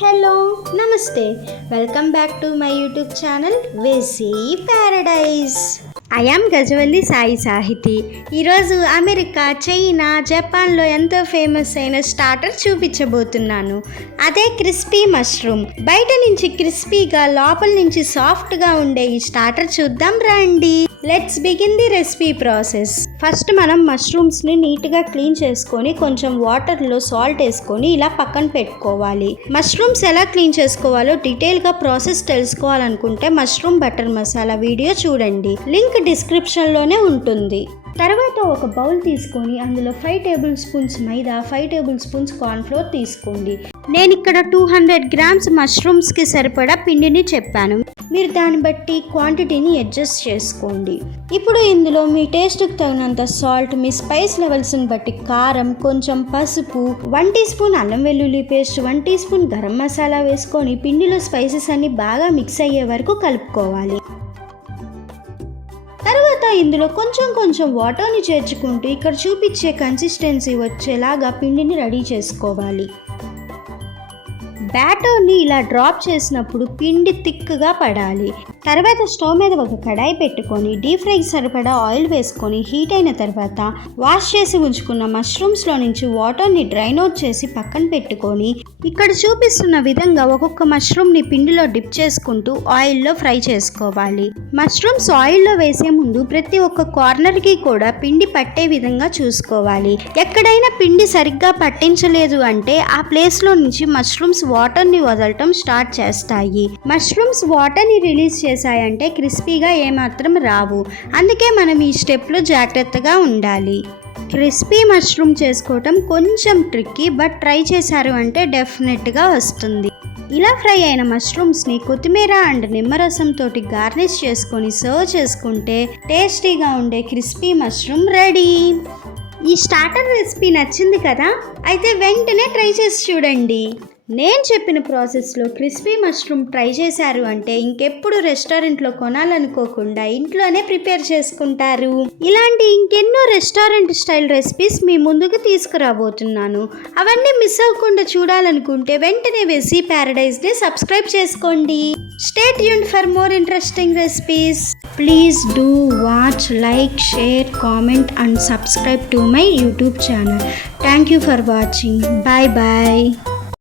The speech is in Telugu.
హలో నమస్తే welcome back to my YouTube channel వెసీ paradise. I am Gajavalli Sai Sahithi. ఈరోజు అమెరికా, చైనా, జపాన్లో ఎంతో ఫేమస్ అయిన స్టార్టర్ చూపించబోతున్నాను. అదే క్రిస్పీ మష్రూమ్. బయట నుంచి క్రిస్పీగా, లోపల నుంచి సాఫ్ట్గా ఉండే ఈ స్టార్టర్ చూద్దాం రండి. Let's begin the recipe process. First మనం మష్రూమ్స్ని నీట్గా క్లీన్ చేసుకొని కొంచెం వాటర్లో సాల్ట్ వేసుకొని ఇలా పక్కన పెట్టుకోవాలి. మష్రూమ్స్ ఎలా క్లీన్ చేసుకోవాలో డీటెయిల్గా ప్రాసెస్ తెలుసుకోవాలనుకుంటే మష్రూమ్ బటర్ మసాలా వీడియో చూడండి, లింక్ డిస్క్రిప్షన్లోనే ఉంటుంది. తర్వాత ఒక బౌల్ తీసుకొని అందులో 5 టేబుల్ స్పూన్స్ మైదా, 5 టేబుల్ స్పూన్స్ కార్న్ఫ్లోర్ తీసుకోండి. నేను ఇక్కడ 200 గ్రామ్స్ మష్రూమ్స్కి సరిపడా పిండిని చెప్పాను. మీరు దాన్ని బట్టి క్వాంటిటీని అడ్జస్ట్ చేసుకోండి. ఇప్పుడు ఇందులో మీ టేస్ట్కి తగినంత సాల్ట్, మీ స్పైస్ లెవెల్స్ని బట్టి కారం, కొంచెం పసుపు, 1 టీ స్పూన్ అల్లం వెల్లుల్లి paste, 1 teaspoon garam masala వేసుకొని పిండిలో స్పైసెస్ అన్ని బాగా మిక్స్ అయ్యే వరకు కలుపుకోవాలి. తర్వాత ఇందులో కొంచెం వాటర్ని చేర్చుకుంటూ ఇక్కడ చూపించే కన్సిస్టెన్సీ వచ్చేలాగా పిండిని రెడీ చేసుకోవాలి. బ్యాటర్ని ఇలా డ్రాప్ చేసినప్పుడు పిండి థిక్గా పడాలి. తర్వాత స్టవ్ మీద ఒక కడాయి పెట్టుకొని డీప్ ఫ్రైకి సరిపడా ఆయిల్ వేసుకొని హీట్ అయిన తర్వాత వాష్ చేసి ఉంచుకున్న మష్రూమ్స్లో నుంచి వాటర్ని డ్రైన్ అవుట్ చేసి పక్కన పెట్టుకొని ఇక్కడ చూపిస్తున్న విధంగా ఒక్కొక్క మష్రూమ్ని పిండిలో డిప్ చేసుకుంటూ ఆయిల్లో ఫ్రై చేసుకోవాలి. మష్రూమ్స్ ఆయిల్లో వేసే ముందు ప్రతి ఒక్క కార్నర్కి కూడా పిండి పట్టే విధంగా చూసుకోవాలి. ఎక్కడైనా పిండి సరిగ్గా పట్టించలేదు అంటే ఆ ప్లేస్లో నుంచి మష్రూమ్స్ వాటర్ని వదలటం స్టార్ట్ చేస్తాయి. మష్రూమ్స్ వాటర్ని రిలీజ్ చేశాయంటే క్రిస్పీగా ఏమాత్రం రావు. అందుకే మనం ఈ స్టెప్లో జాగ్రత్తగా ఉండాలి. క్రిస్పీ మష్రూమ్ చేసుకోవటం కొంచెం ట్రిక్కీ, బట్ ట్రై చేశారు అంటే డెఫినెట్గా వస్తుంది. ఇలా ఫ్రై అయిన మష్రూమ్స్ని కొత్తిమీర అండ్ నిమ్మరసం తోటి గార్నిష్ చేసుకొని సర్వ్ చేసుకుంటే టేస్టీగా ఉండే క్రిస్పీ మష్రూమ్ రెడీ. ఈ స్టార్టర్ రెసిపీ నచ్చింది కదా? అయితే వెంటనే ట్రై చేసి చూడండి. నేను చెప్పిన ప్రాసెస్లో క్రిస్పీ మష్రూమ్ ట్రై చేశారు అంటే ఇంకెప్పుడు రెస్టారెంట్లో కొనాలనుకోకుండా ఇంట్లోనే ప్రిపేర్ చేసుకుంటారు. ఇలాంటి ఇంకెన్నో రెస్టారెంట్ స్టైల్ రెసిపీస్ మీ ముందుకు తీసుకురాబోతున్నాను. అవన్నీ మిస్ అవ్వకుండా చూడాలనుకుంటే వెంటనే వెసీ ప్యారడైజ్ని సబ్స్క్రైబ్ చేసుకోండి. Stay tuned for more interesting recipes. Please do watch, like, share, comment and subscribe to my YouTube channel. Thank you for watching. Bye bye.